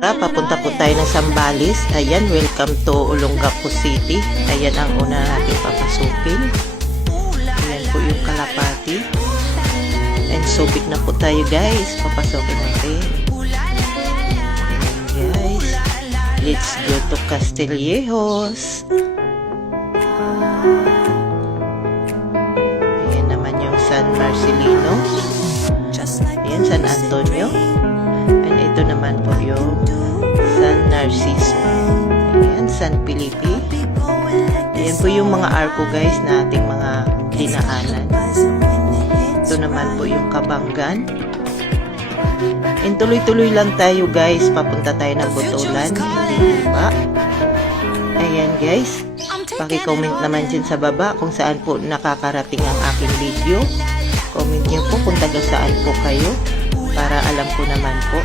Papunta po tayo ng Zambales. Ayan, welcome to Olongapo City. Ayan ang una natin papasukin. Ayan po yung Kalapati. And Subic na po tayo guys. Papasukin natin. Ayan guys. Let's go to Castillejos. Ayan naman yung San Marcelino. Ayan, San Antonio. And ito naman po yung San Narciso. Ayan, San Felipe. Ayan po yung mga arko guys na ating mga dinaanan. Ito naman po yung Kabanggan. And tuloy-tuloy lang tayo guys. Papunta tayo ng Butulan. Hindi ba? Ayan guys. Paki-comment naman dyan sa baba kung saan po nakakarating ang aking video. Comment nyo po kung taga saan po kayo para alam ko naman po.